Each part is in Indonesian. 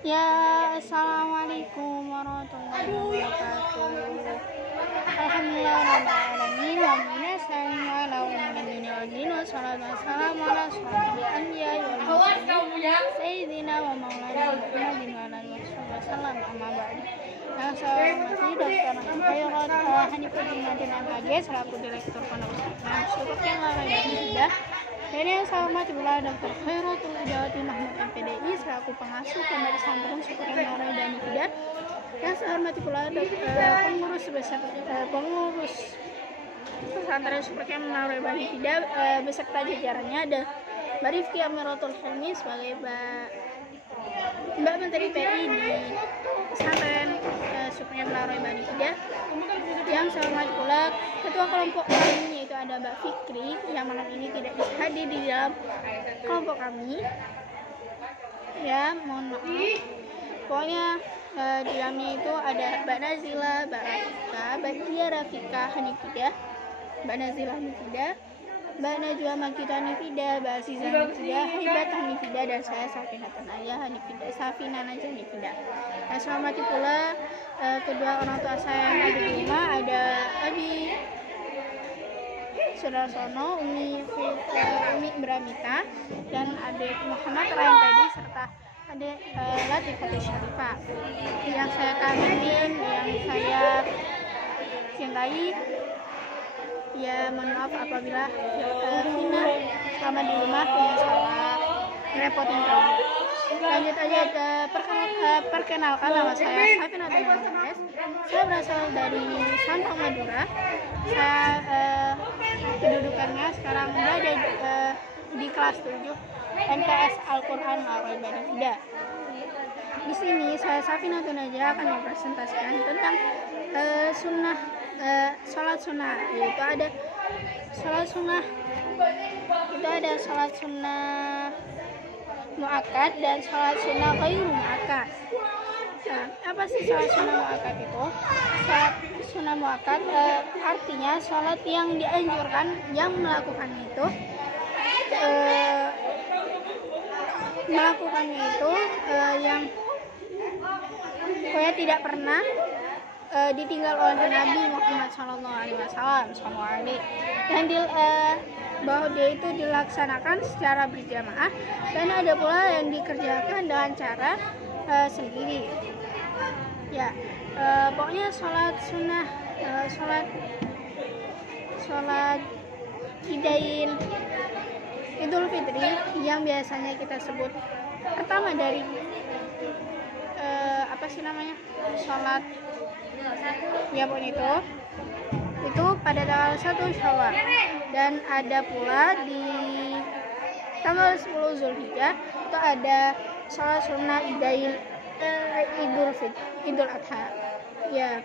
Ya, assalamualaikum warahmatullahi wabarakatuh. Alhamdulillahirrahmanirrahim. Wamina sa'in wa la'umin wa salatu wassalamu ala asyrafil anbiya wal mursalin sayyidina wa maulana Muhammadin wa ala alihi wasallam amma ba'du. Yang saya hormati Dr. Khairat Hanifuddin Madin MAG selaku Direktur Pondok Pesantren Syukur Al-Hidayah. Dan yang saya hormati pula Dr. Khairatul Udawati Mahmud MPDI selaku pengasuh Pondok Pesantren Syukur Al-Hidayah. Yang saya hormati pula pengurus pesantren Syukur Al-Hidayah beserta jajarannya, ada Mbak Rifki Amiratul Helmi sebagai Mbak Menteri PI di pesantren Syukur Al-Hidayah. Yang saya hormati pula ketua kelompok kami, yaitu ada Mbak Fikri yang malam ini tidak bisa hadir di dalam kelompok kami. Ya, mohon maaf. Pokoknya di dalamnya itu ada Mbak Nazila, Mbak Rafika, Mbak Dia Rafika Hanifidah, Mbak Nazila Hanifidah, Mbak Najwa Makita Hanifidah, Mbak Aziza Hanifidah, Haibat Hanifidah, dan saya Safina Tanaya Hanifidah, Safina Najwa Hanifidah. Saya hormati pula kedua orang tua saya yang ada di rumah, ada Abi Sudarsono, Umi Bramita, dan adik Muhammad Ryan Pedi, serta adik Latifah Syarifah yang saya kangenin, yang saya cintai. Ya, mohon maaf apabila Vina selama di rumah punya salah ngerepotin kamu. Lanjut aja ke perkenalkan, nama saya Safina Tanaya. Saya berasal dari Sampang, Madura. Saya kedudukannya sekarang berada di kelas 7 MTS Al-Quran Al-Hidayah. Di sini saya Safina Tanaya akan mempresentasikan tentang sholat sunnah, yaitu ada sholat sunnah muakkad dan sholat sunnah ghairu muakkad. Nah, apa sih sholat sunnah muakkad itu? Sholat sunnah muakkad artinya sholat yang dianjurkan, yang melakukannya itu yang pokoknya tidak pernah ditinggal oleh Nabi Muhammad SAW, dan bahwa dia itu dilaksanakan secara berjamaah, dan ada pula yang dikerjakan dengan cara sendiri. Ya, pokoknya sholat sunnah, sholat Idain Idul Fitri yang biasanya kita sebut pertama dari sholat, ya pokoknya itu pada tanggal 1 Syawal, dan ada pula di tanggal 10 Zulhijjah itu ada sholat sunnah Idul Adha. Ya,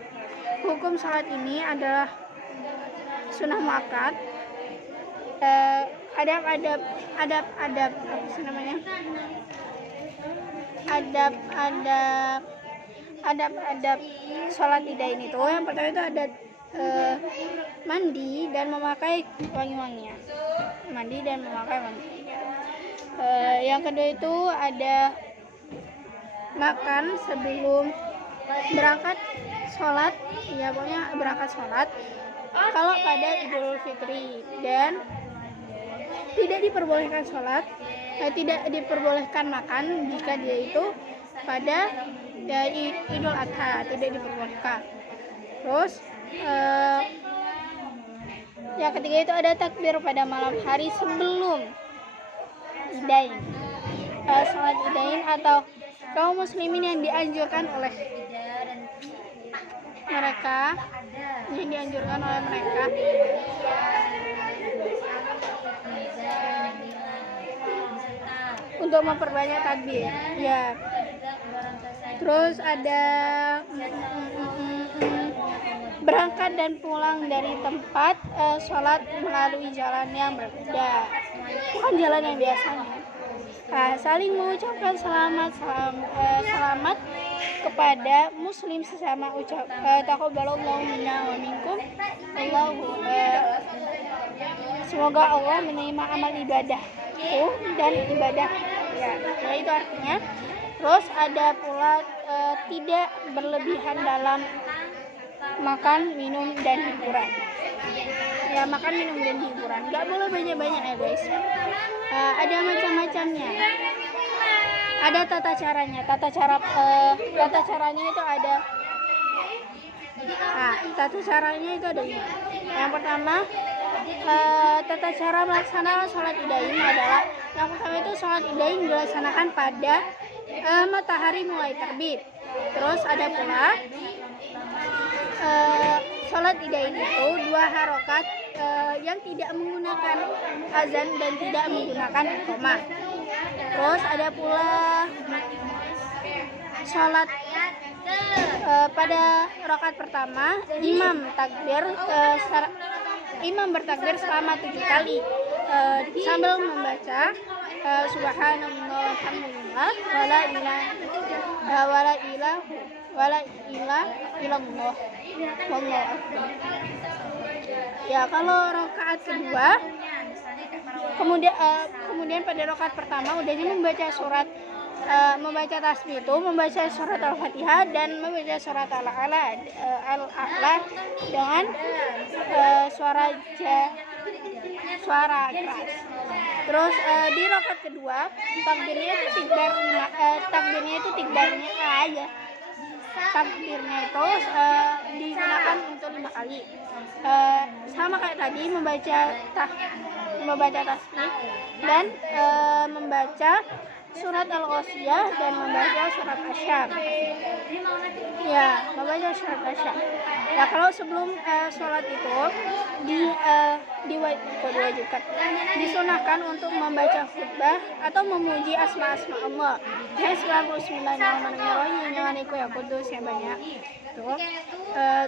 hukum sholat ini adalah sunnah muakkad. Adab sholat idain itu yang pertama itu ada mandi dan memakai wangi-wangian. Yang kedua itu ada makan sebelum berangkat sholat, ya pokoknya berangkat sholat kalau pada Idul Fitri, dan tidak diperbolehkan tidak diperbolehkan makan jika dia itu pada Idul Adha, tidak diperbolehkan. Terus yang ketiga itu ada takbir pada malam hari sebelum Idain. Sholat Idain atau kaum muslimin yang dianjurkan oleh mereka untuk memperbanyak takbir. Ya. Terus ada berangkat dan pulang dari tempat sholat melalui jalan yang berbeda, bukan jalan yang biasanya. Saling mengucapkan selamat kepada muslim sesama, taqabbalallahu minna wa minkum, semoga Allah menerima amal ibadahku dan ibadah Ya itu artinya. Terus ada pula tidak berlebihan dalam makan, minum, dan hiburan. Ya, makan, minum, dan hiburan nggak boleh banyak-banyak ya guys. Ada macam-macamnya, ada tata caranya. Tata caranya itu ada. Tata caranya itu ada ini. Yang pertama, tata cara melaksanakan sholat idain adalah, yang pertama itu sholat idain dilaksanakan pada matahari mulai terbit. Terus ada pula sholat idain itu 2 harokat yang tidak menggunakan azan dan tidak menggunakan iqamah. Terus ada pula sholat pada rakaat pertama imam bertakbir selama 7 kali sambil membaca subhanallah walhamdulillah wala ilaha illallah wallahu akbar. Ya, kalau rakaat kedua kemudian pada rakaat pertama udahnya membaca tasbih itu, membaca surat Al-Fatihah dan membaca surat Al-A'la dengan suara keras. Terus di rakaat kedua takbirnya itu digunakan untuk 5 kali. Sama kayak tadi membaca tasbih dan membaca surat Al-Ghasyiyah dan membaca surat Asy-Syams. Ya, membaca surat Asy-Syams. Ya, kalau sebelum sholat itu diwajibkan, disunahkan untuk membaca khutbah atau memuji asma-asma Allah. Ya, 99 yang iku ya kudus yang banyak. Tuh.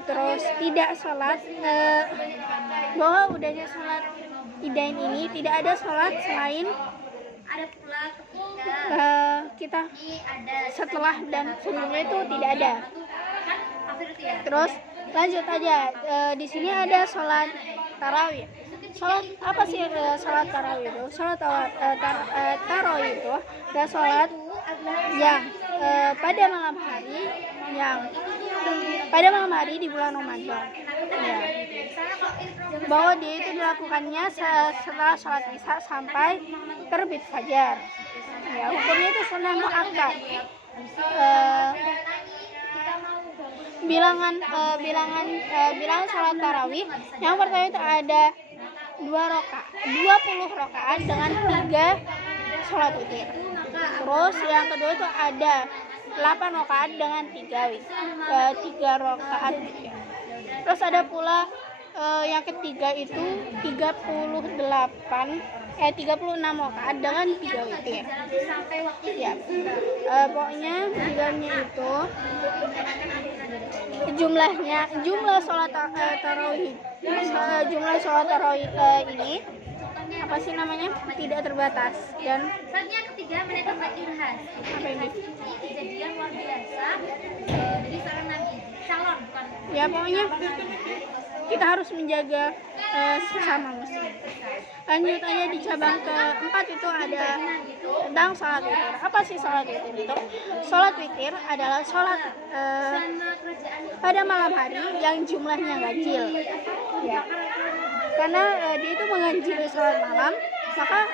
Terus tidak sholat bahwa udahnya sholat idain ini tidak ada sholat selain kita setelah dan sebelumnya itu tidak ada. Terus lanjut aja, di sini ada sholat tarawih. Sholat apa sih sholat tarawih itu? Sholat tarawih itu adalah sholat yang pada malam hari di bulan Ramadan. Ya. Bahwa dia itu dilakukannya setelah sholat isya sampai terbit fajar. Ya, hukumnya itu sunnah muakkad. Bilangan sholat tarawih yang pertama itu ada 20 rakaat dengan 3 sholat witir. Terus yang kedua itu ada 8 rakaat dengan 3 rakaat witir. Terus ada pula yang ketiga itu 36 rakaat dengan 3 witir. Ya. Pokoknya bilangnya itu jumlah sholat tarawih ini apa sih namanya, tidak terbatas. Dan saatnya ketiga menit tempat khas. Apa ini? Kejadian luar biasa dari seorang nabi, calon bukan. Ya, pokoknya kita harus menjaga sesama muslim. Lanjut aja di cabang keempat itu ada tentang sholat witir. Apa sih sholat witir itu? Sholat witir adalah sholat pada malam hari yang jumlahnya ganjil. Ya. Karena dia itu mengganjili sholat malam, maka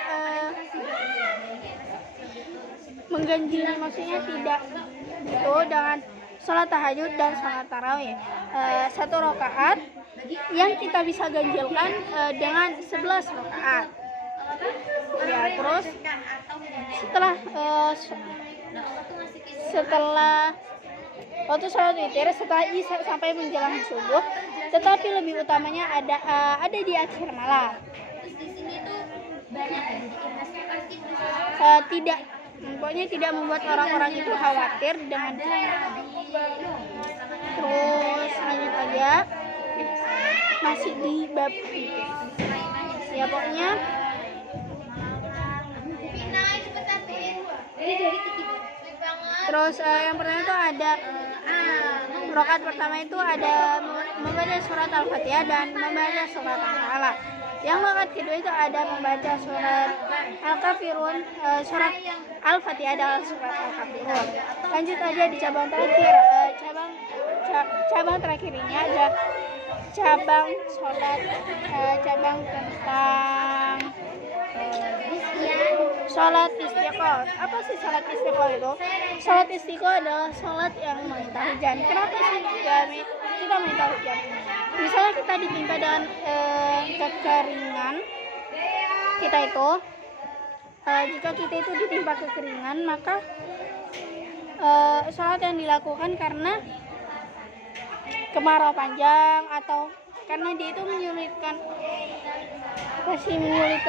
mengganjili maksudnya tidak itu dengan sholat tahajud dan sholat tarawih. 1 rakaat yang kita bisa ganjilkan dengan 11 rakaat. Ya, terus setelah waktu sholat witir setelah isya sampai menjelang subuh, tetapi lebih utamanya ada di akhir malam. Pokoknya tidak membuat orang-orang itu khawatir dengan terus lanjut aja masih di bab ya, pokoknya terus yang pertama itu ada rakaat pertama itu ada membaca surat Al-Fatihah dan membaca surat Al-A'la. Yang rakaat kedua itu ada membaca surat Al-Kafirun, surat Al-Fatihah adalah surat Al-Kafirun. Lanjut aja di cabang terakhir. Cabang terakhir ini ada cabang sholat, cabang tentang sholat istiqoh. Apa sih sholat istiqoh itu? Sholat istiqoh adalah sholat yang meminta hujan. Kenapa sih kita minta hujan? Misalnya kita ditimpa dengan kekeringan, kita itu jika kita itu ditimpa kekeringan, maka sholat yang dilakukan karena kemarau panjang atau karena dia itu menyulitkan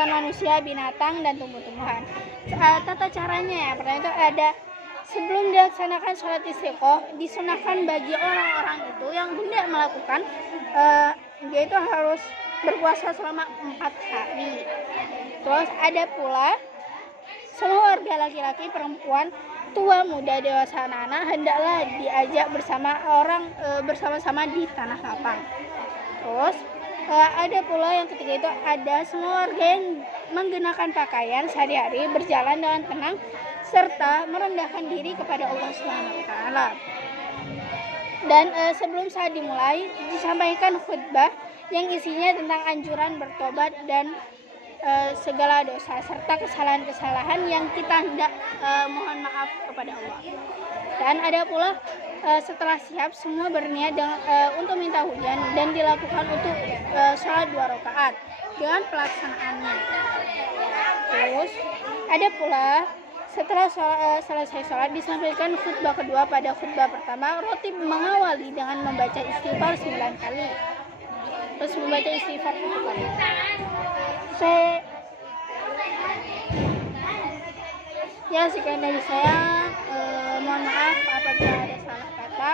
manusia, binatang, dan tumbuh-tumbuhan. Tata caranya ya, pertama itu ada sebelum dilaksanakan sholat istiqoh, disunahkan bagi orang-orang itu yang hendak melakukan dia itu harus berpuasa selama 4 hari. Terus ada pula semua warga laki-laki, perempuan, tua, muda, dewasa, anak-anak hendaklah diajak bersama-sama di tanah lapang. Terus ada pula yang ketiga itu ada semua warga yang menggunakan pakaian sehari-hari berjalan dengan tenang serta merendahkan diri kepada Allah SWT. Dan sebelum saat dimulai disampaikan khutbah yang isinya tentang anjuran bertobat dan segala dosa serta kesalahan-kesalahan yang kita hendak mohon maaf kepada Allah. Dan ada pula setelah siap semua berniat untuk minta hujan dan dilakukan untuk sholat 2 rakaat dengan pelaksanaannya. Terus ada pula setelah selesai sholat disampaikan khutbah kedua. Pada khutbah pertama rotib mengawali dengan membaca istighfar 9 kali. Terus membaca istighfar 1 kali. Sekian dari saya. Mohon maaf apabila ada salah kata.